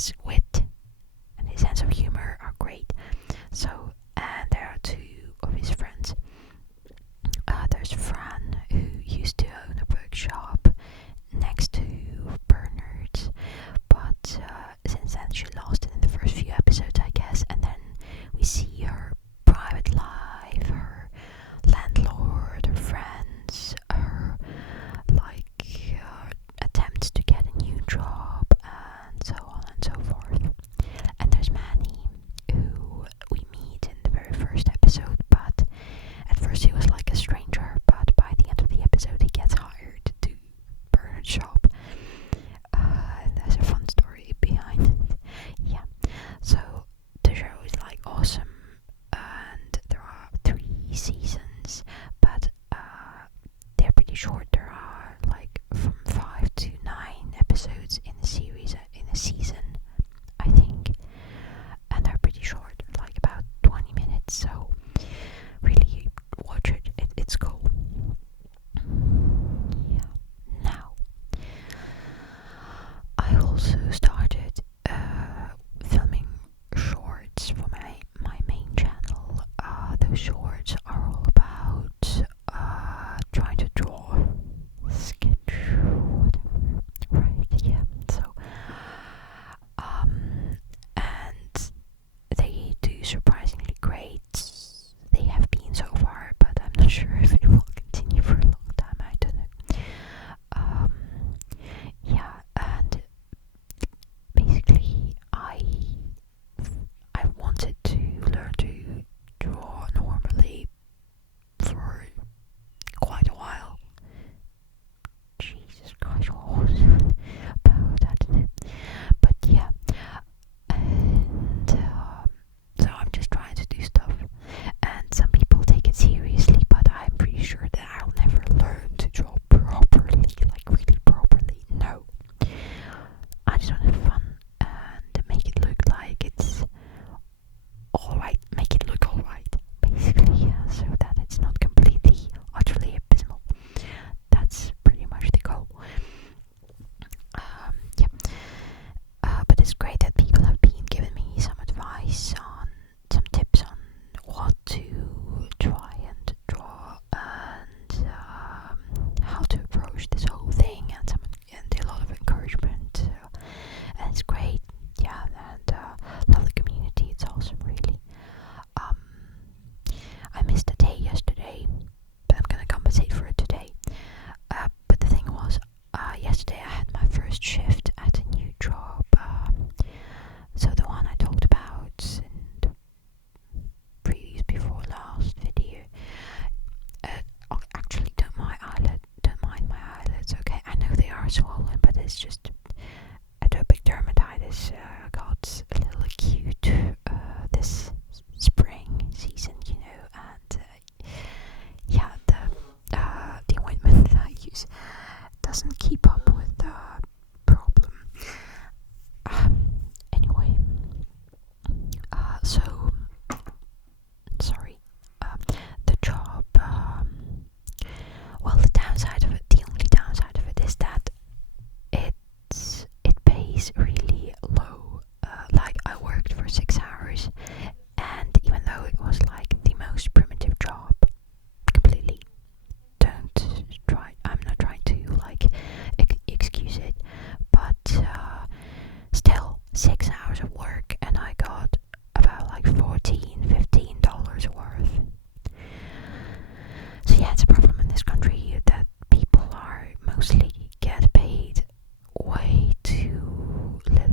his wit and his sense of humor are great. So, and there are two of his friends. There's Fran, who used to own a bookshop next to Bernard's, but since then she lost it in the first few episodes, I guess, and then we see her private life, her landlord, her friends, her attempts to get a new job, and so on and so forth. And there's Manny, who we meet in the very first episode, but at first he was like a stranger, but by the end of the episode he gets hired to Bernard's shop. There's a fun story behind it. Yeah, so the show is like awesome, and there are 3 seasons, but they're pretty short. There are like from 5 to 9 episodes in a series, in a season, I think, and they're pretty short, like about 20 minutes, so really watch it, it's cool. Yeah. Now, I also started filming shorts for my main channel. Those shorts are all about trying to draw, sketch, whatever, right? Yeah. So, and they do surprisingly great. They have been so far, but I'm not sure if it will continue for a long time. I don't know. Yeah, and basically, I wanted to learn to draw normally for quite a while. Jesus Christ, what was about that? But yeah, and so I'm just trying to do stuff, and some people take it seriously, but I'm pretty sure that I'll never learn to draw properly, like really properly. No, I just want to have fun and make it look like it's alright, make it look alright, basically, yeah, so that it's not completely, utterly abysmal. That's pretty much the goal. Yeah. But it's great that people have been giving me some advice on, some tips on what to try and draw, and how to approach this whole thing, and a lot of encouragement, and it's great. Yeah, and love the community. It's awesome, really. I missed a day yesterday, but I'm gonna compensate for it today. But the thing was, yesterday I had my first shift at a new job. So the one I talked about in the previous before last video. Actually, don't mind my eyelids. Okay, I know they are swollen, but it's just atopic dermatitis. Got a little acute this spring season, you know, and yeah, the ointment that I use doesn't keep up with the problem. Anyway, so sorry. The job. Well, the only downside of it is that it pays really low. Like I worked for 6 hours, and even though it was like the most primitive job, completely don't try. I'm not trying to like excuse it, but still 6 hours of work, and I got about like $14-15 worth. So yeah, it's a problem in this country that people are mostly get paid way too little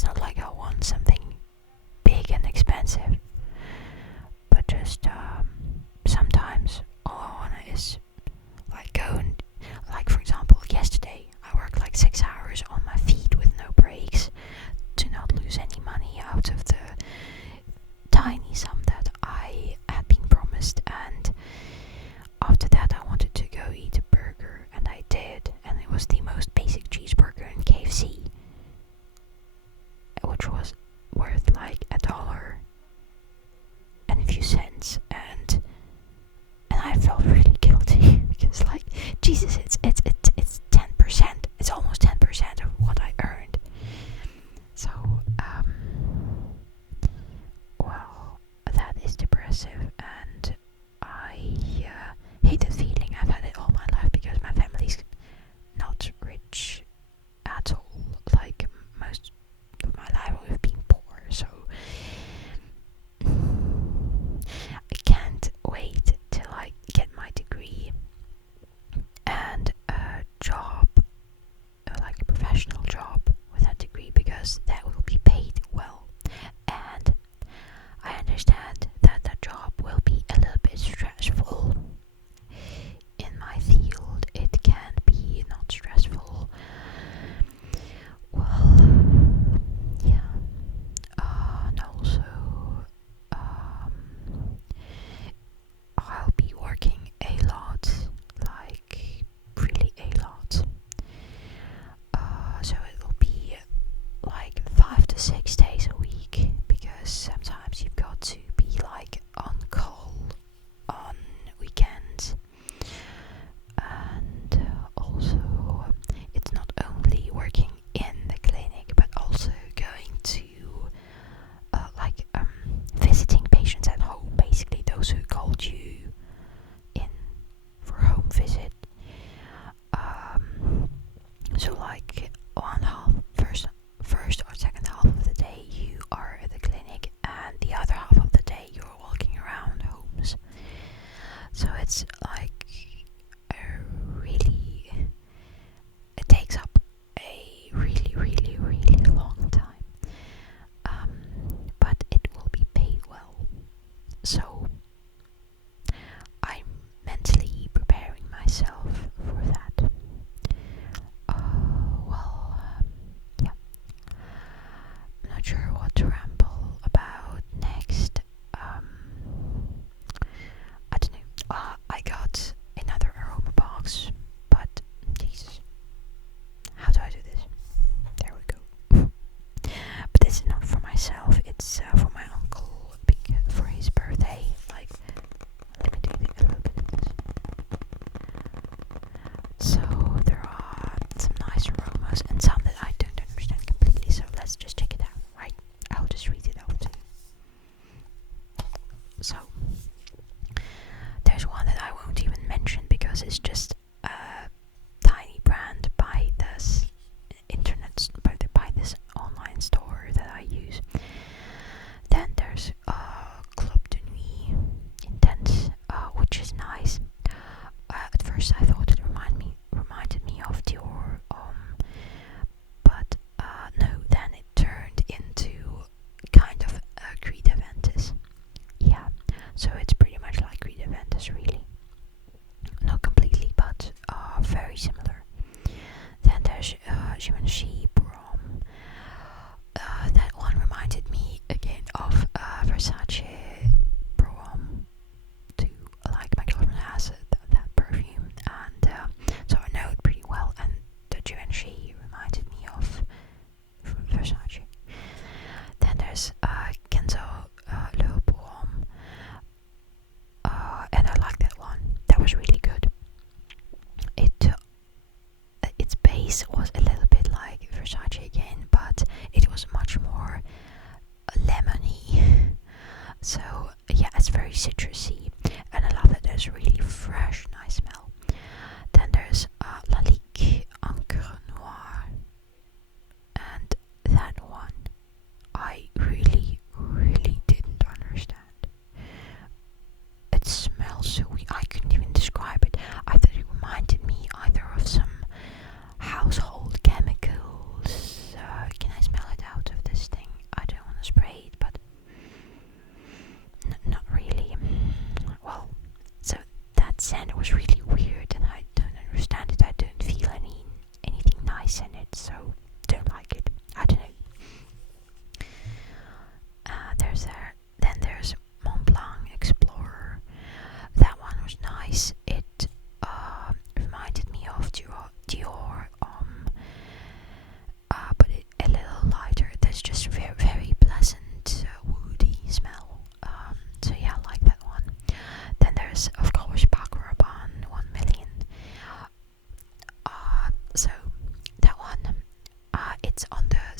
It's not like I want something big and expensive, but just sometimes all I want is like go and, like for example yesterday I worked like 6 hours on my feet with no breaks to not lose any money out of the tiny sum that I had been promised, and after that I wanted to go eat a burger, and I did, and it was the most basic cheeseburger in KFC,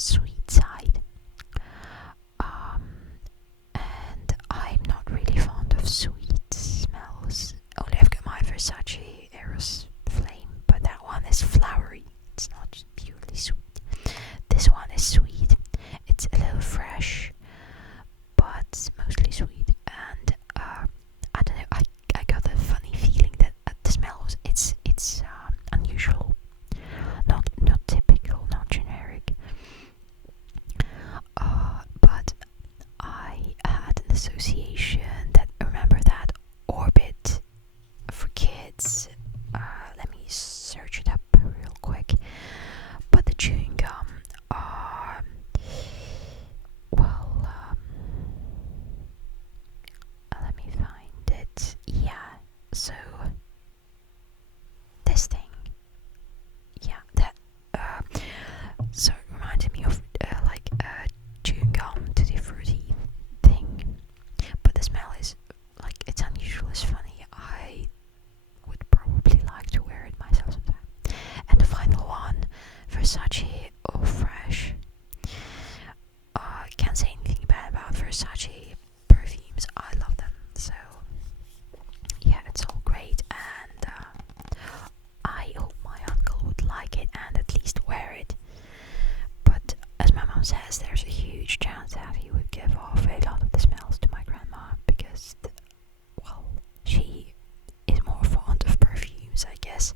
sweet side. And I'm not really fond of sweet smells. Only I've got my Versace Eros Flame, but that one is flowery. It's not just purely sweet. This one is sweet. It's a little fresh, but mostly sweet. And I don't know. I got a funny feeling that the smell was it's unusual, not typical, not generic. But I had an association that remember that Orbit for kids. Let me search it up real quick. But the chewing gum are let me find it. Yeah, so this thing. Yeah, that. So it reminded me of chewing gum, tutti frutti thing. But the smell is it's unusual, it's funny. I would probably like to wear it myself sometime. And the final one, Versace Eau Fresh. I can't say anything bad about Versace perfumes. I love them. So yeah, it's all great, and I hope my uncle would like it and at least wear it. But as my mom says, there's a huge chance that he would give off a lot of the smells to my grandma because, she is more fond of perfumes, I guess.